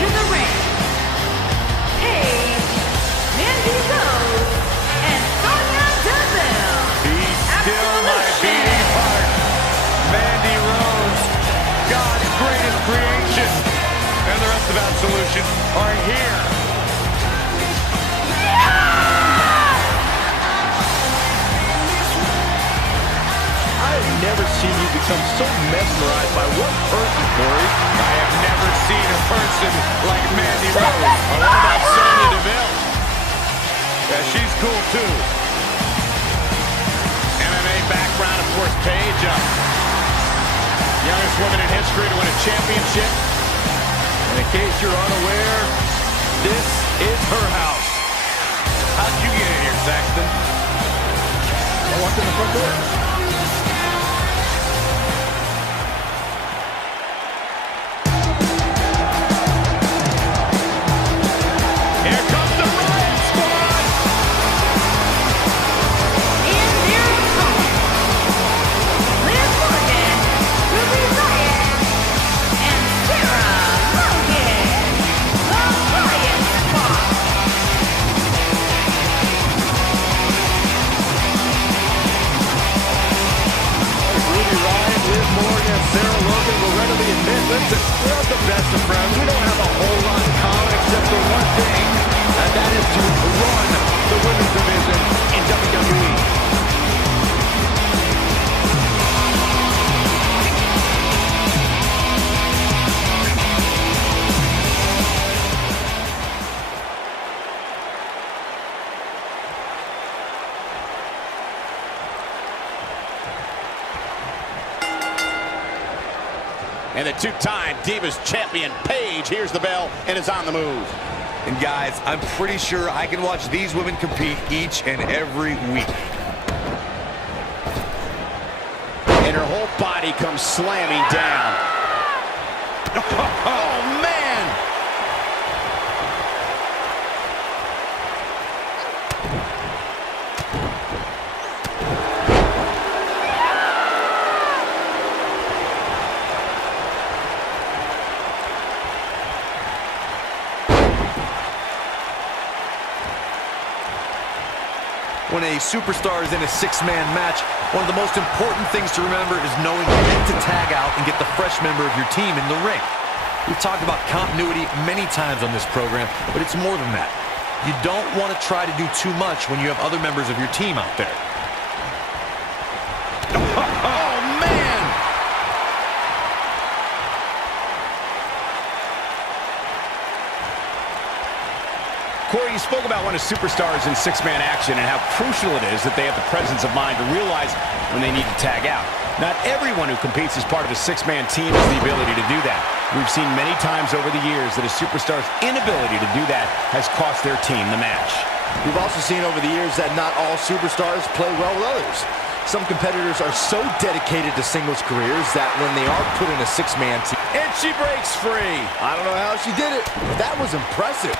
to the ring, Paige, Mandy Rose, and Sonya Deville. Be still my beating heart. Mandy Rose, God's greatest creation, and the rest of Absolution are here. I've never seen you become so mesmerized by one person, Corey. I have never seen a person like Mandy Rose. What about Sonya Deville? Yeah, she's cool too. MMA background, of course, Paige. Youngest woman in history to win a championship. And in case you're unaware, this is her house. How'd you get in here, Saxton? I walked in the front door. Sarah Logan will readily admit, listen, we're not the best of friends. We don't have a whole lot in common except for one thing, and that is to run the women's division in WWE. And the two-time Divas champion, Paige, hears the bell and is on the move. And guys, I'm pretty sure I can watch these women compete each and every week. And her whole body comes slamming down. Oh, man! When a superstar is in a six-man match, one of the most important things to remember is knowing when to tag out and get the fresh member of your team in the ring. We've talked about continuity many times on this program, but it's more than that. You don't want to try to do too much when you have other members of your team out there. Oh, man! Corey, you spoke about when a superstar is in six-man action and how crucial it is that they have the presence of mind to realize when they need to tag out. Not everyone who competes as part of a six-man team has the ability to do that. We've seen many times over the years that a superstar's inability to do that has cost their team the match. We've also seen over the years that not all superstars play well with others. Some competitors are so dedicated to singles careers that when they are put in a six-man team... And she breaks free. I don't know how she did it, but that was impressive.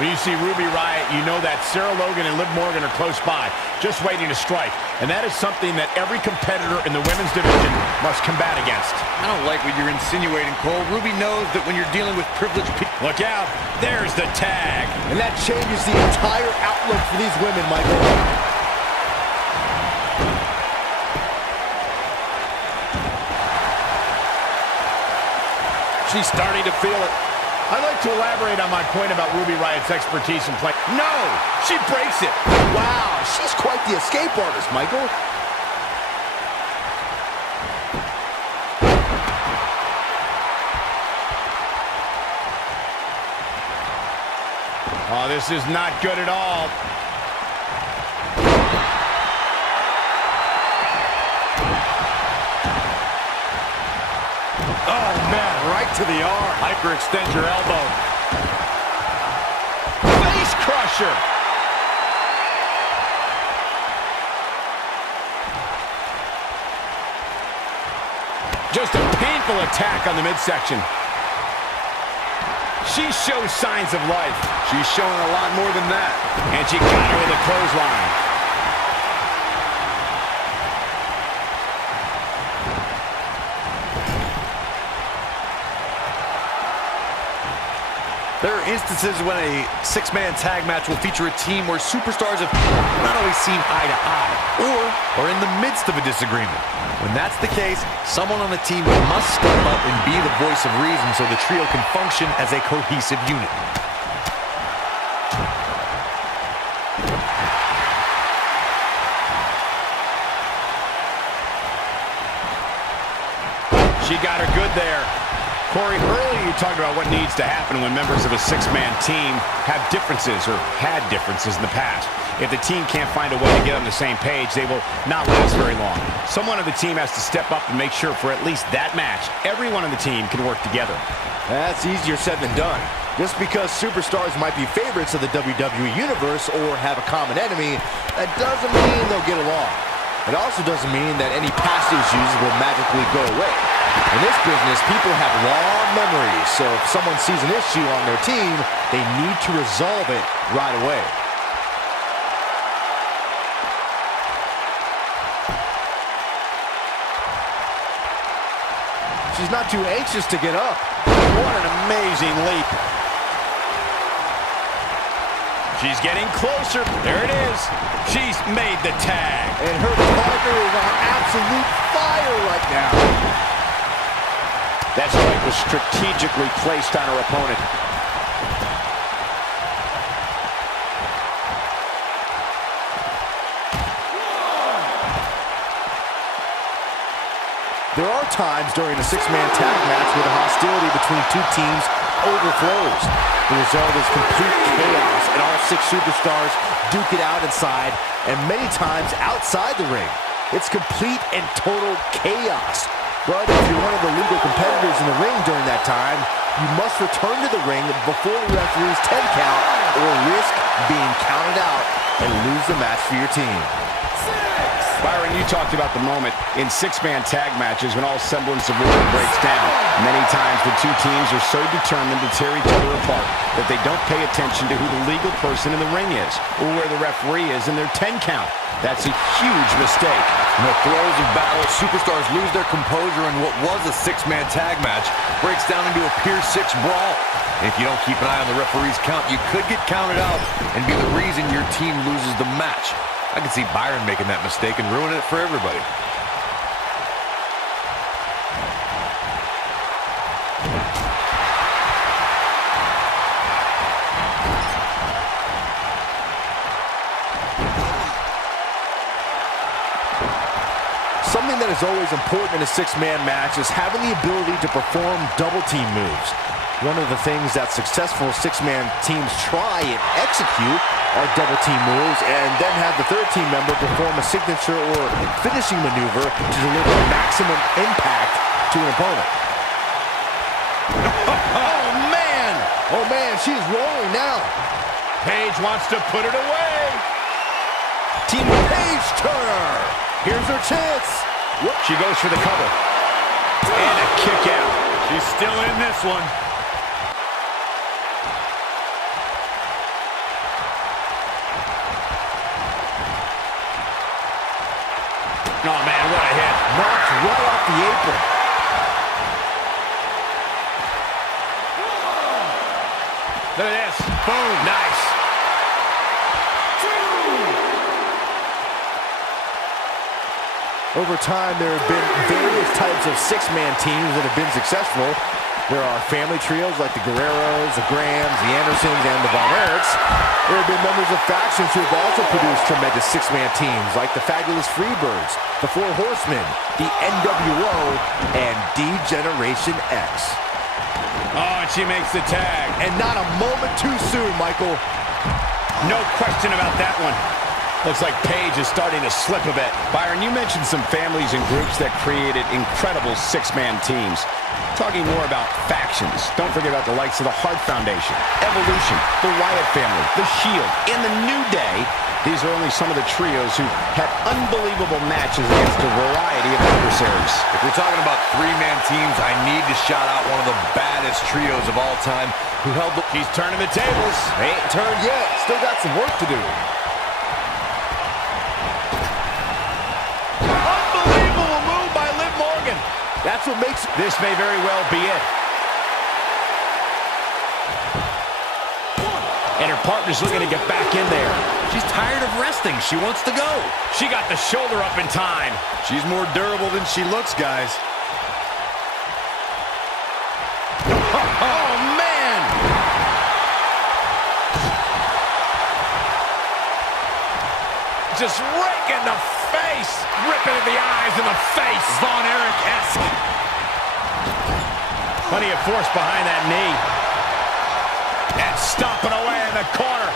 When you see Ruby Riott, you know that Sarah Logan and Liv Morgan are close by, just waiting to strike. And that is something that every competitor in the women's division must combat against. I don't like what you're insinuating, Cole. Ruby knows that when you're dealing with privileged people... Look out, there's the tag. And that changes the entire outlook for these women, Michael. She's starting to feel it. I'd like to elaborate on my point about Ruby Riott's expertise in play. No! She breaks it! Wow, she's quite the escape artist, Michael. Oh, this is not good at all. Oh, man, right to the arm. Hyperextend your elbow. Face crusher. Just a painful attack on the midsection. She shows signs of life. She's showing a lot more than that. And she got her with a clothesline. There are instances when a six-man tag match will feature a team where superstars have not always seen eye to eye or are in the midst of a disagreement. When that's the case, someone on the team must step up and be the voice of reason so the trio can function as a cohesive unit. She got her good there. Corey, earlier you talked about what needs to happen when members of a six-man team have differences or had differences in the past. If the team can't find a way to get on the same page, they will not last very long. Someone on the team has to step up and make sure for at least that match, everyone on the team can work together. That's easier said than done. Just because superstars might be favorites of the WWE Universe or have a common enemy, that doesn't mean they'll get along. It also doesn't mean that any past issues will magically go away. In this business, people have long memories, so if someone sees an issue on their team, they need to resolve it right away. She's not too anxious to get up. What an amazing leap. She's getting closer. There it is. She's made the tag. And her partner is on absolute fire right now. That strike was strategically placed on her opponent. There are times during a six-man tag match where the hostility between two teams overflows. The result is complete chaos, and all six superstars duke it out inside, and many times outside the ring. It's complete and total chaos. But if you're one of the legal competitors in the ring during that time, you must return to the ring before the referee's 10 count or risk being counted out and lose the match for your team. Byron, you talked about the moment in six-man tag matches when all semblance of order breaks down. Many times the two teams are so determined to tear each other apart that they don't pay attention to who the legal person in the ring is or where the referee is in their 10 count. That's a huge mistake. In the throes of battle, superstars lose their composure, and what was a six-man tag match breaks down into a Pier 6 brawl. And if you don't keep an eye on the referee's count, you could get counted out and be the reason your team loses the match. I can see Byron making that mistake and ruining it for everybody. Something that is always important in a six-man match is having the ability to perform double-team moves. One of the things that successful six-man teams try and execute are double-team moves, and then have the third team member perform a signature or finishing maneuver to deliver maximum impact to an opponent. Oh, man! Oh, man, she's rolling now. Paige wants to put it away. Team Paige Turner. Here's her chance. Whoop, she goes for the cover. And a kick out. She's still in this one. Oh, man, what a hit. Knocked right off the apron. Look at this. Boom. Nice. Over time, there have been various types of six-man teams that have been successful. There are family trios like the Guerreros, the Grahams, the Andersons, and the Von Erichs. There have been members of factions who have also produced tremendous six-man teams like the Fabulous Freebirds, the Four Horsemen, the NWO, and D-Generation X. Oh, and she makes the tag. And not a moment too soon, Michael. No question about that one. Looks like Paige is starting to slip a bit. Byron, you mentioned some families and groups that created incredible six-man teams. Talking more about factions, don't forget about the likes of the Hart Foundation, Evolution, the Riott family, the Shield, and the New Day. These are only some of the trios who had unbelievable matches against a variety of adversaries. If we're talking about three-man teams, I need to shout out one of the baddest trios of all time who held the... He's turning the tables. They ain't turned yet. Still got some work to do. Unbelievable move by Liv Morgan. That's what makes... This may very well be it. partner's looking to get back in there. She's tired of resting. She wants to go. She got the shoulder up in time. She's more durable than she looks, guys. Oh, man! Just raking the face. Ripping at the eyes and the face. Von Erich-esque. Plenty of force behind that knee. And stomping away in the corner.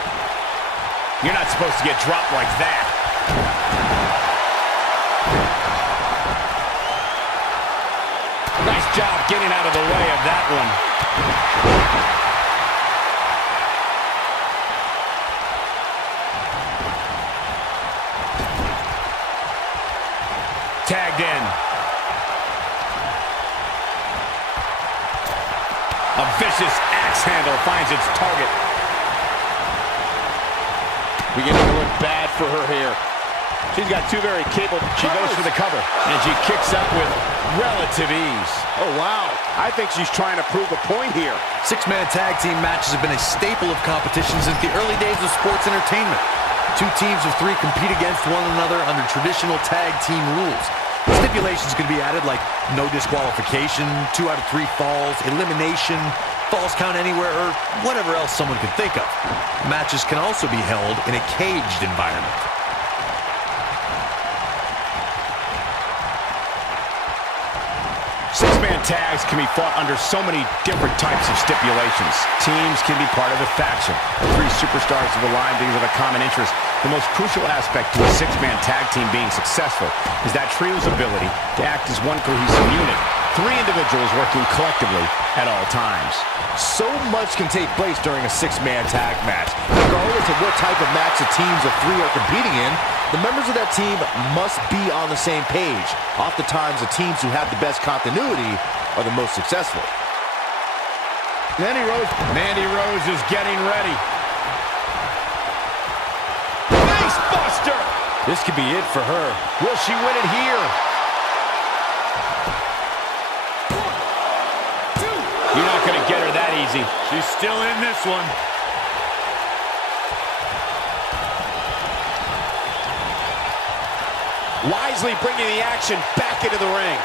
You're not supposed to get dropped like that. Nice job getting out of the way of that one. Tagged in. A vicious axe handle finds its target. Beginning to look bad for her here. She's got two very capable. She goes for the cover, and she kicks out with relative ease. Oh, wow. I think she's trying to prove a point here. Six-man tag team matches have been a staple of competition since the early days of sports entertainment. Two teams of three compete against one another under traditional tag team rules. Stipulations can be added like no disqualification, 2 out of 3 falls, elimination, falls count anywhere, or whatever else someone can think of. Matches can also be held in a caged environment. Six-man tags can be fought under so many different types of stipulations. Teams can be part of a faction. The 3 superstars have aligned because of a common interest. The most crucial aspect to a six-man tag team being successful is that trio's ability to act as one cohesive unit. 3 individuals working collectively at all times. So much can take place during a six-man tag match. Regardless of what type of match the teams of 3 are competing in, the members of that team must be on the same page. Oftentimes, the teams who have the best continuity are the most successful. Mandy Rose is getting ready. Face buster! This could be it for her. Will she win it here? You're not going to get her that easy. She's still in this one. Wisely bringing the action back into the ring.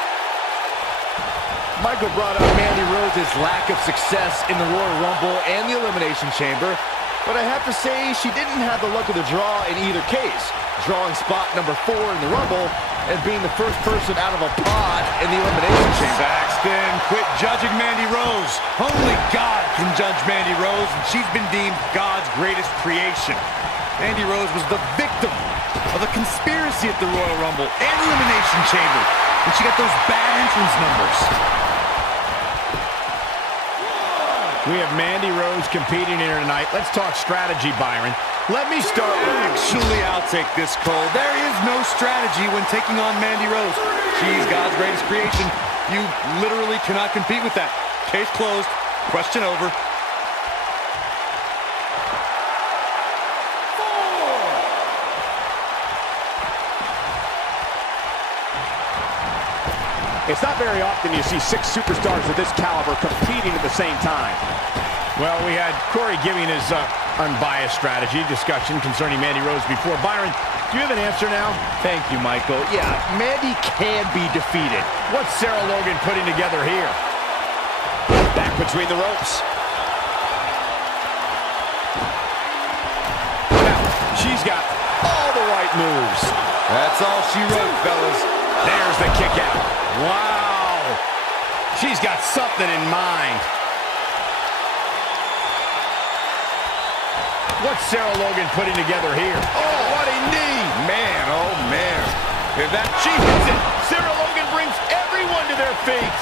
Michael brought up Mandy Rose's lack of success in the Royal Rumble and the Elimination Chamber, but I have to say she didn't have the luck of the draw in either case, drawing spot number 4 in the Rumble and being the first person out of a pod in the Elimination Chamber. Saxton, quit judging Mandy Rose. Only God can judge Mandy Rose, and she's been deemed God's greatest creation. Mandy Rose was the victim of a conspiracy at the Royal Rumble and Elimination Chamber, and she got those bad entrance numbers. We have Mandy Rose competing here tonight. Let's talk strategy, Byron. Let me start with you. Actually, I'll take this, Cole. There is no strategy when taking on Mandy Rose. She's God's greatest creation. You literally cannot compete with that. Case closed. Question over. It's not very often you see 6 superstars of this caliber competing at the same time. Well, we had Corey giving his unbiased strategy discussion concerning Mandy Rose before. Byron, do you have an answer now? Thank you, Michael. Yeah, Mandy can be defeated. What's Sarah Logan putting together here? Back between the ropes. Now, she's got all the right moves. That's all she wrote, fellas. There's the kick out. Wow. She's got something in mind. What's Sarah Logan putting together here? Oh, what a knee! Man, oh man. She hits it. Sarah Logan brings everyone to their feet.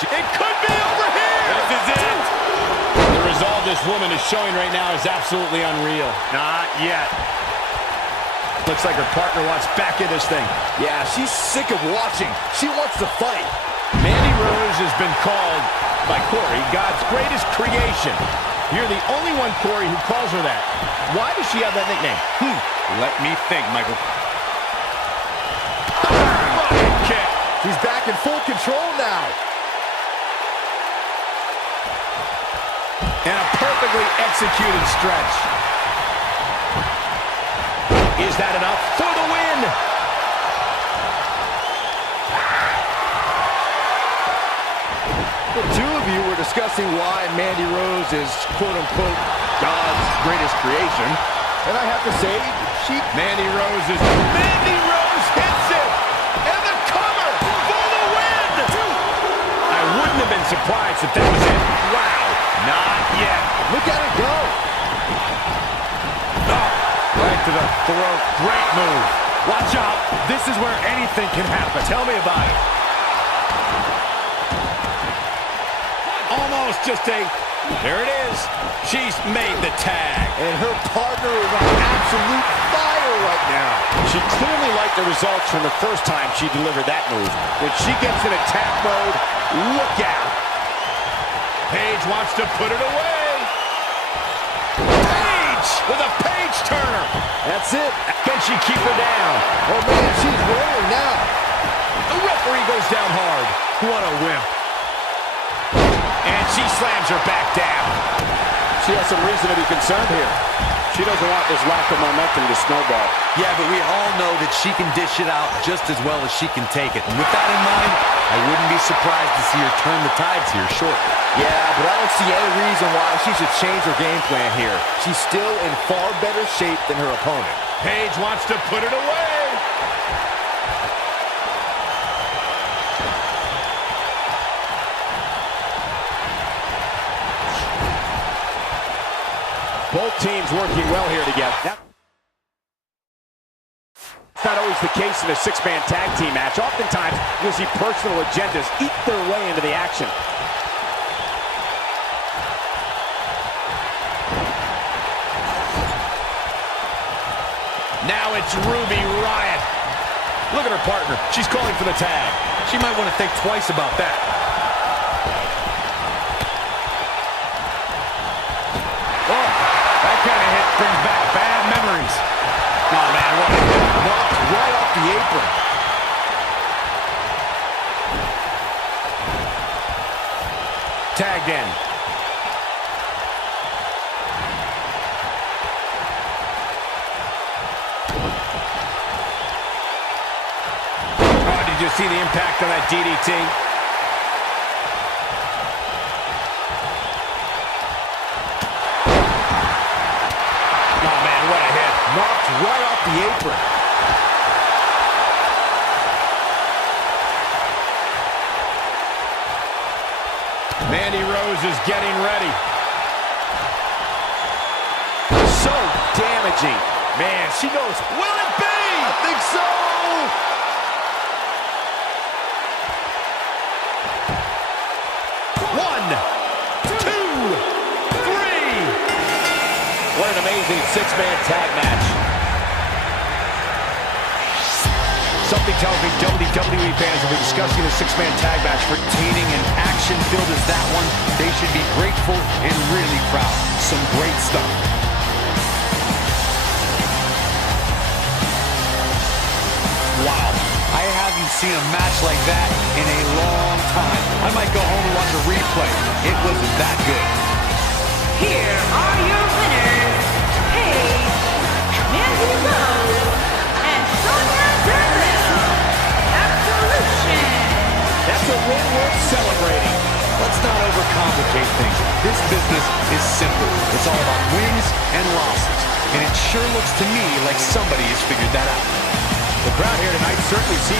It could be over here. This is it. The resolve this woman is showing right now is absolutely unreal. Not yet. Looks like her partner wants back in this thing. Yeah, she's sick of watching. She wants to fight. Mandy Rose has been called by Corey God's greatest creation. You're the only one, Corey, who calls her that. Why does she have that nickname? Let me think, Michael. Kick. She's back in full control now. And a perfectly executed stretch. Is that enough for the win? The two of you were discussing why Mandy Rose is, quote-unquote, God's greatest creation. And I have to say, Mandy Rose hits it! And the cover for the win! I wouldn't have been surprised if that was it. Wow, not yet. look at it go. Oh, right to the throat. Great move. Watch out. This is where anything can happen. Tell me about it. Almost just there it is. She's made the tag. And her partner is on absolute fire right now. She clearly liked the results from the first time she delivered that move. When she gets in attack mode, look out. Paige wants to put it away. Paige with a page turner. That's it. Can she keep her down? Oh, man, she's rolling now. The referee goes down hard. What a wimp. And she slams her back down. She has some reason to be concerned here. She doesn't want this lack of momentum to snowball. Yeah, but we all know that she can dish it out just as well as she can take it. And with that in mind, I wouldn't be surprised to see her turn the tides here shortly. Yeah, but I don't see any reason why she should change her game plan here. She's still in far better shape than her opponent. Paige wants to put it away. Both teams working well here together. That's not always the case in a six-man tag team match. Oftentimes, you'll see personal agendas eat their way into the action. Now it's Ruby Riott. Look at her partner. She's calling for the tag. She might want to think twice about that. Brings back bad memories. Oh, man, what a hit. Knocked right off the apron. Tagged in. Oh, did you see the impact on that DDT? Knocked right off the apron. Mandy Rose is getting ready. So damaging. Man, she goes, will it be? I think so. One, two, three. What an amazing six-man tag match. Something tells me WWE fans will be discussing the six-man tag match for Entertaining and action-filled as that one, they should be grateful and really proud. Some great stuff. Wow, I haven't seen a match like that in a long time. I might go home and watch a replay. It was that good. Here are your winners, Paige, Mandy Rose, and Sonya Deville. Absolution. That's a win worth celebrating. Let's not overcomplicate things. This business is simple. It's all about wins and losses. And it sure looks to me like somebody has figured that out. The crowd here tonight certainly seems